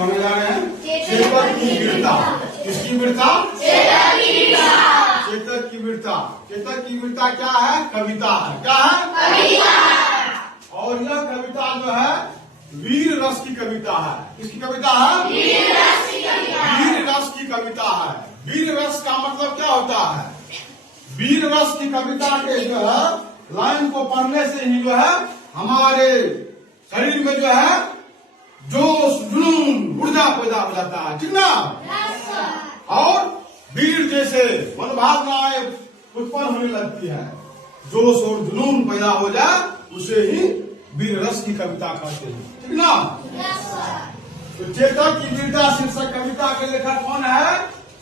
पढ़ने जा रहे हैं चेतक की वीरता। किसकी वीरता? चेतक की वीरता। चेतक की वीरता। चेतक की वीरता क्या है? कविता है। क्या है? कविता। और यह कविता जो है वीर रस की कविता है। किसकी कविता है? वीर रस की कविता। वीर रस की कविता है। वीर रस का मतलब क्या होता है? वीर रस की कविता के जो है लाइन को पढ़ने से ही जो है हमारे शरीर में जो है जोश जुनून ऊर्जा पैदा हो जाता है, ठीक ना? और वीर जैसे मनोभावनाएं उत्पन्न होने लगती है। जोश और जुनून पैदा हो जाए उसे ही वीर रस की कविता कहते हैं, ठीक ना? तो चेतक की वीरता शीर्षक कविता के लेखक कौन है?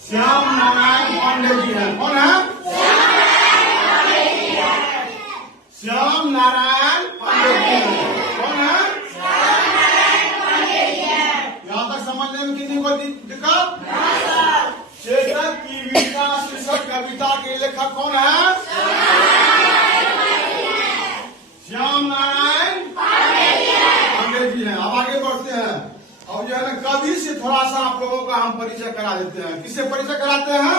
श्याम नारायण पांडे जी हैं। कौन है? श्याम नारायण पांडे जी हैं। कौन है? यहाँ तक समझने में कितनी को दिक्कत? चेतक की वीरता शीर्षक कविता के लेखक कौन है? श्याम नारायण पांडे जी हैं। अब आगे बढ़ते हैं। अब जो है ना कवि से थोड़ा सा आप लोगों का हम परिचय करा देते हैं। किससे परिचय कराते हैं?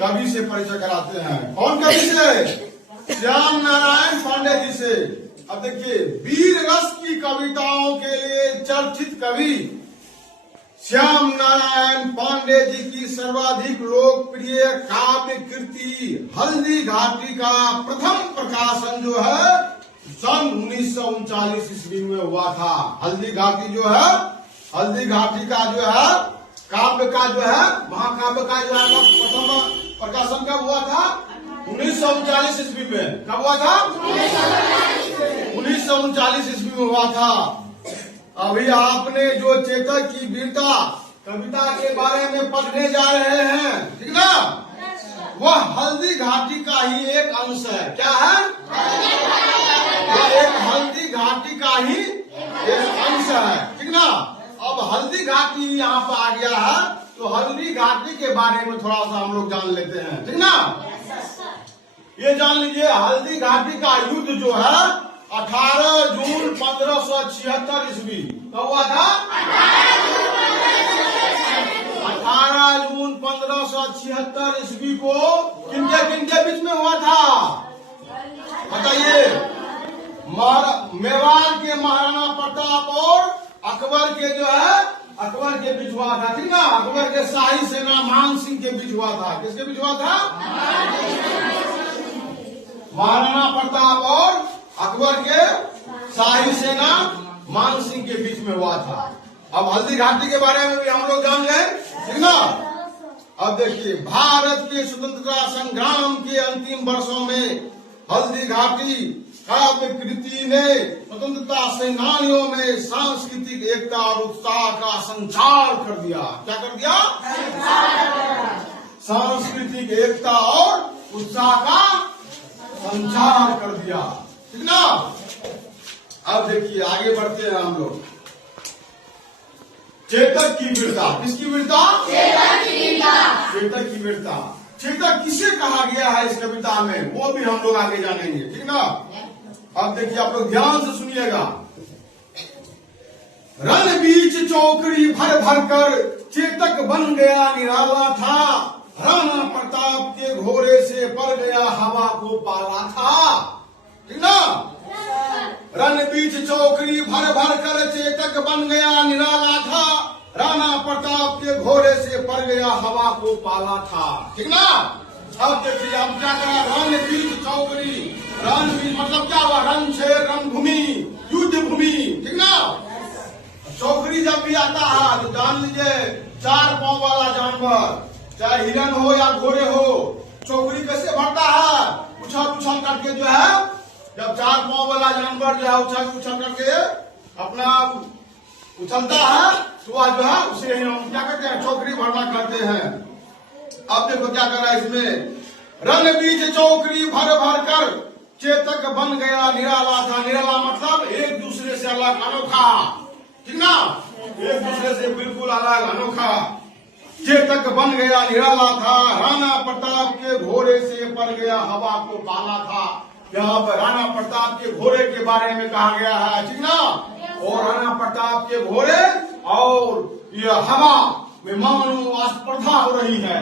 कवि से परिचय कराते हैं। कौन कवि से? श्याम नारायण पांडे जी से। अब देखिए वीर रस की कविताओं के लिए चर्चित कवि श्याम नारायण पांडे जी की सर्वाधिक लोकप्रिय काव्य कृति हल्दी घाटी का प्रथम प्रकाशन जो है सन 1939 ईस्वी में हुआ था। हल्दी घाटी जो है हल्दी घाटी का जो है काव्य का जो है महाकाव्य का जो है प्रथम प्रकाशन कब हुआ था? 1939 ईस्वी में। कब हुआ था? 1939 ईस्वी में हुआ था। अभी आपने जो चेतक की वीरता कविता के बारे में पढ़ने जा रहे हैं, ठीक ना? वह हल्दी घाटी का ही एक अंश है। क्या है? वह एक हल्दी घाटी का ही एक अंश है, ठीक ना? अब हल्दी घाटी यहाँ पर आ गया है तो हल्दी घाटी के बारे में थोड़ा सा हम लोग जान लेते हैं, ठीक ना? ये जान लीजिए हल्दी घाटी का युद्ध जो है 18 जून 1576 ईस्वी कब हुआ था? 18 जून 1576 ईस्वी को किनके बीच में हुआ था? बताइए। मेवाड़ के महाराणा प्रताप और अकबर के जो है अकबर के बीच हुआ था, ठीक ना? अकबर के शाही सेना मान सिंह के बीच हुआ था। किसके बीच हुआ था? महाराणा प्रताप और अकबर के शाही सेना मान सिंह के बीच में हुआ था। अब हल्दी घाटी के बारे में भी हम लोग जान गए, ठीक ना? अब देखिए भारत के स्वतंत्रता संग्राम के अंतिम वर्षों में हल्दी घाटी काव्य कृति ने स्वतंत्रता सेनानियों में सांस्कृतिक एकता और उत्साह का संचार कर दिया। क्या कर दिया? सांस्कृतिक एकता और उत्साह का संचार कर दिया, ठीक ना? अब देखिए आगे बढ़ते हैं हम लोग। चेतक की वीरता। किसकी वीरता? चेतक की वीरता। चेतक की वीरता। चेतक किसे कहा गया है इस कविता में वो भी हम लोग आगे जानेंगे, ठीक ना? अब देखिए आप लोग ध्यान से सुनिएगा। रण बीच चौकड़ी भर भर कर चेतक बन गया निराला था। राणा प्रताप के घोड़े से पड़ गया हवा को पाला था, ठीक ना? रण बीच चौकड़ी भर भर कर चेतक बन गया निराला था। राणा प्रताप के घोड़े से पड़ गया हवा को पाला था, ठीक ना? अब देखिए हम क्या करा? रण बीच चौकड़ी। रण बीच मतलब क्या हुआ? रण क्षेत्र, रणभूमि, युद्ध भूमि, ठीक ना? चौकड़ी जब भी आता है तो जान लीजिए 4 पांव वाला जानवर चाहे हिरन हो या घोड़े हो चौकड़ी कैसे भरता है? उछल उछल करके जो है जब 4 पांव वाला जानवर जो है उछल उछल करके अपना उछलता है तो वह जो है उसे हम क्या कहते हैं? चौकड़ी भरना कहते हैं। अब देखो क्या कर रहा है इसमें। रण बीच चौकड़ी भर भर कर चेतक बन गया निराला था। निराला मतलब एक दूसरे से अलग अनोखा, ठीक ना? एक दूसरे से बिल्कुल अलग अनोखा। चेतक बन गया निराला था। राणा प्रताप के घोड़े से पड़ गया हवा को पाला था। यहाँ पर राणा प्रताप के घोड़े के बारे में कहा गया है, ठीक ना? और राणा प्रताप के घोड़े और हवा में मानो स्पर्धा हो रही है,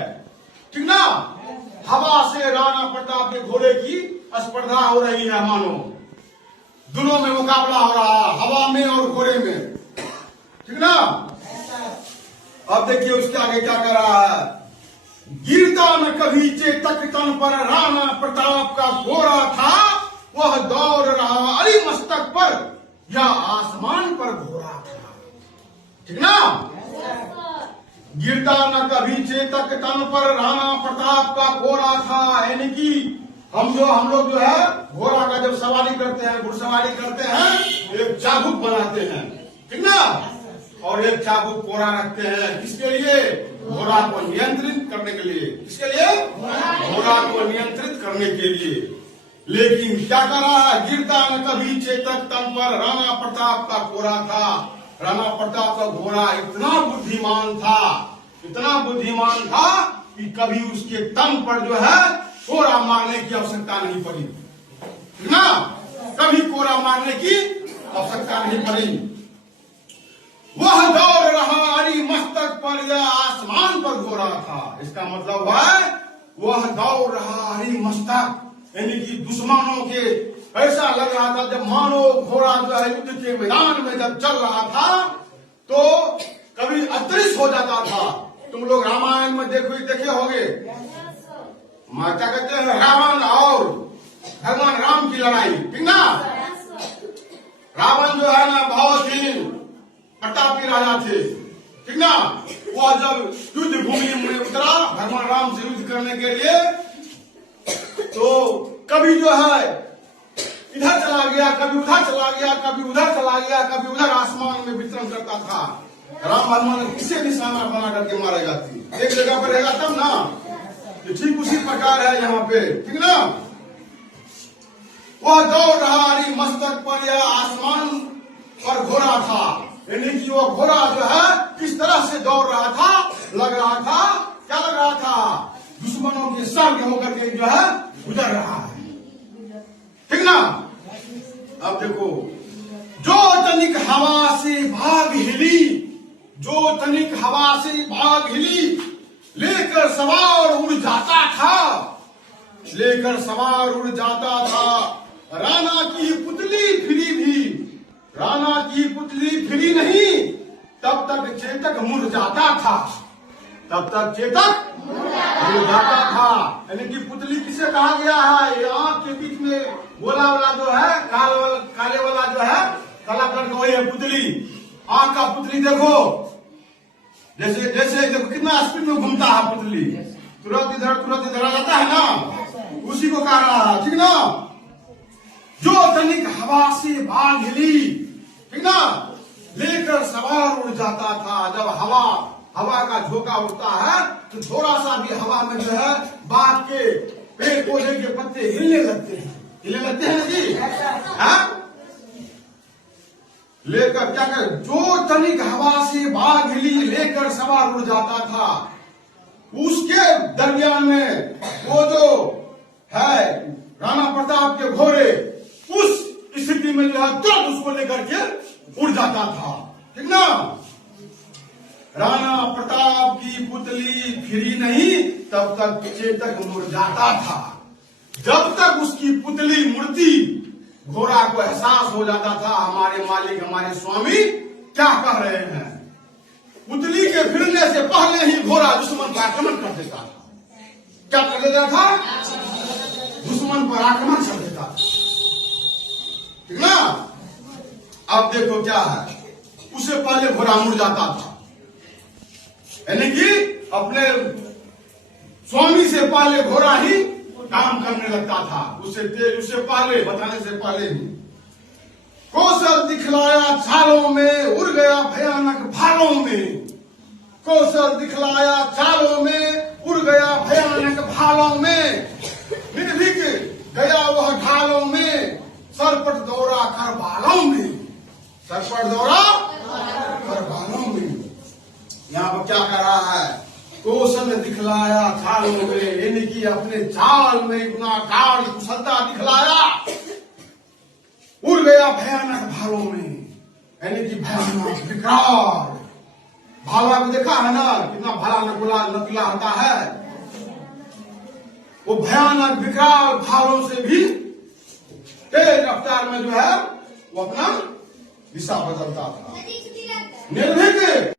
ठीक ना। हवा से राणा प्रताप के घोड़े की स्पर्धा हो रही है, मानो दोनों में मुकाबला हो रहा है, हवा में और घोड़े में, ठीक ना। अब देखिए उसके आगे क्या कर रहा है। गिरता न कभी चेतक तन पर राणा प्रताप का घोड़ा था, वह दौड़ रहा अली मस्तक पर या आसमान पर घोड़ा था, ठीक ना। गिरता न कभी चेतक तन पर राणा प्रताप का घोड़ा था, यानी कि हम लोग जो है घोड़ा का जब सवारी करते हैं, घुड़सवारी करते हैं, एक चाबुक बनाते हैं, ठीक ना, और एक चाबुक कोड़ा रखते हैं, किसके लिए? घोड़ा को नियंत्रित करने के लिए। किसके लिए? घोड़ा को नियंत्रित करने के लिए। लेकिन क्या कर रहा है? गिरता न कभी चेतक तन पर राणा प्रताप का घोड़ा था। राणा प्रताप का घोड़ा इतना बुद्धिमान था, इतना बुद्धिमान था कि कभी उसके तन पर जो है कोड़ा मारने की आवश्यकता नहीं पड़ी, ठीक ना। कभी कोड़ा मारने की आवश्यकता नहीं पड़ी। वह दौड़ रहा अली मस्तक पर या आसमान पर घोड़ा था। इसका मतलब है वह दौड़ रहा अली मस्तक, यानी कि दुश्मनों के ऐसा लग रहा था जब मानो घोड़ा जो है युद्ध के मैदान में जब चल रहा था तो कभी अदृश्य हो जाता था। तुम लोग रामायण में देखे होंगे, क्या कहते हैं, रावण और भगवान राम की लड़ाई, ठीक ना। रावण जो है ना बहुत ही प्रतापी राजा थे, ठीक ना। वो जब युद्ध भूमि में उतरा भगवान राम से युद्ध करने के लिए, तो कभी जो है इधर चला गया, कभी उधर चला गया, कभी उधर चला गया, कभी उधर आसमान में विचरण करता था। राम भगवान किसे निशाना बना करके मारे जाती, एक जगह पर रहेगा तब ना। ठीक उसी प्रकार है यहाँ पे, ठीक ना। वह दौड़ रहा अली मस्तक पर या आसमान पर घोड़ा था, यानी कि वो घोड़ा जो है किस तरह से दौड़ रहा था, लग रहा था, क्या लग रहा था, दुश्मनों के संग होकर के जो है गुजर रहा है, ठीक ना। अब देखो, जो तनिक हवा से भाग हिली, जो तनिक हवा से भाग हिली, लेकर सवार उड़ जाता था, लेकर सवार उड़ जाता था। राणा की पुतली फिरी भी, राणा की पुतली फिरी नहीं, तब तक चेतक मुड़ जाता था, तब तक चेतक मुड़ जाता था। यानी कि पुतली किसे कहा गया है? ये आंख के बीच में गोला वाला जो है, काले वाला जो है, काला कलर का वही है पुतली। आंख का पुतली देखो, जैसे जैसे देखो कितना स्पीड में घूमता है पुतली, तुरंत इधर आ जाता है ना, उसी को कह रहा है, ठीक ना। जो तनिक हवा से भाग हिली, ठीक ना, लेकर सवार उड़ जाता था। जब हवा का झोंका उड़ता है तो थोड़ा सा भी हवा में जो है बाग के पेड़ पौधे के पत्ते हिलने लगते हैं ना जी, हाँ? लेकर क्या कर, जो तनिक हवा से बाग हिली, लेकर सवार उड़ जाता था। उसके दरमियान में वो जो है राणा प्रताप के घोड़े, उस स्थिति में जो है तुरंत उसको लेकर के उड़ जाता था, ठीक ना। राणा प्रताप की पुतली फिरी नहीं, तब तक चेतक मुड़ जाता था। जब तक उसकी पुतली मुड़ती, घोड़ा को एहसास हो जाता था हमारे मालिक, हमारे स्वामी क्या कह रहे हैं। पुतली के फिरने से पहले ही घोड़ा दुश्मन पर आक्रमण कर देता था। क्या कर देता था? दुश्मन पर आक्रमण कर देता था, ठीक ना। अब देखो क्या है, उससे पहले घोड़ा मुड़ जाता था, यानी कि अपने स्वामी से पहले घोड़ा ही काम करने लगता था, उससे पहले, बताने से पहले ही। कौशल दिखलाया चालों में, उड़ गया भयानक भालों में। कौशल दिखलाया चालों में, उड़ गया भयानक भालों में। निर्भीक गया वह ढालों में, सरपट दौड़ा कर बालों में, सरपट दौड़ा कर बालों में। यहाँ पर क्या कर रहा है? कौशल दिखलाया चालों में, यानी कि अपने चाल में इतना गाढ़ कुशलता दिखलाया। उड़ गया भयानक भालों में, यानी कि भयानक विकराल भाला को देखा है ना, कितना भाला नकला होता है। वो भयानक विकराल भालों से भी तेज रफ्तार में जो है वो अपना दिशा बदलता था। निर्भीक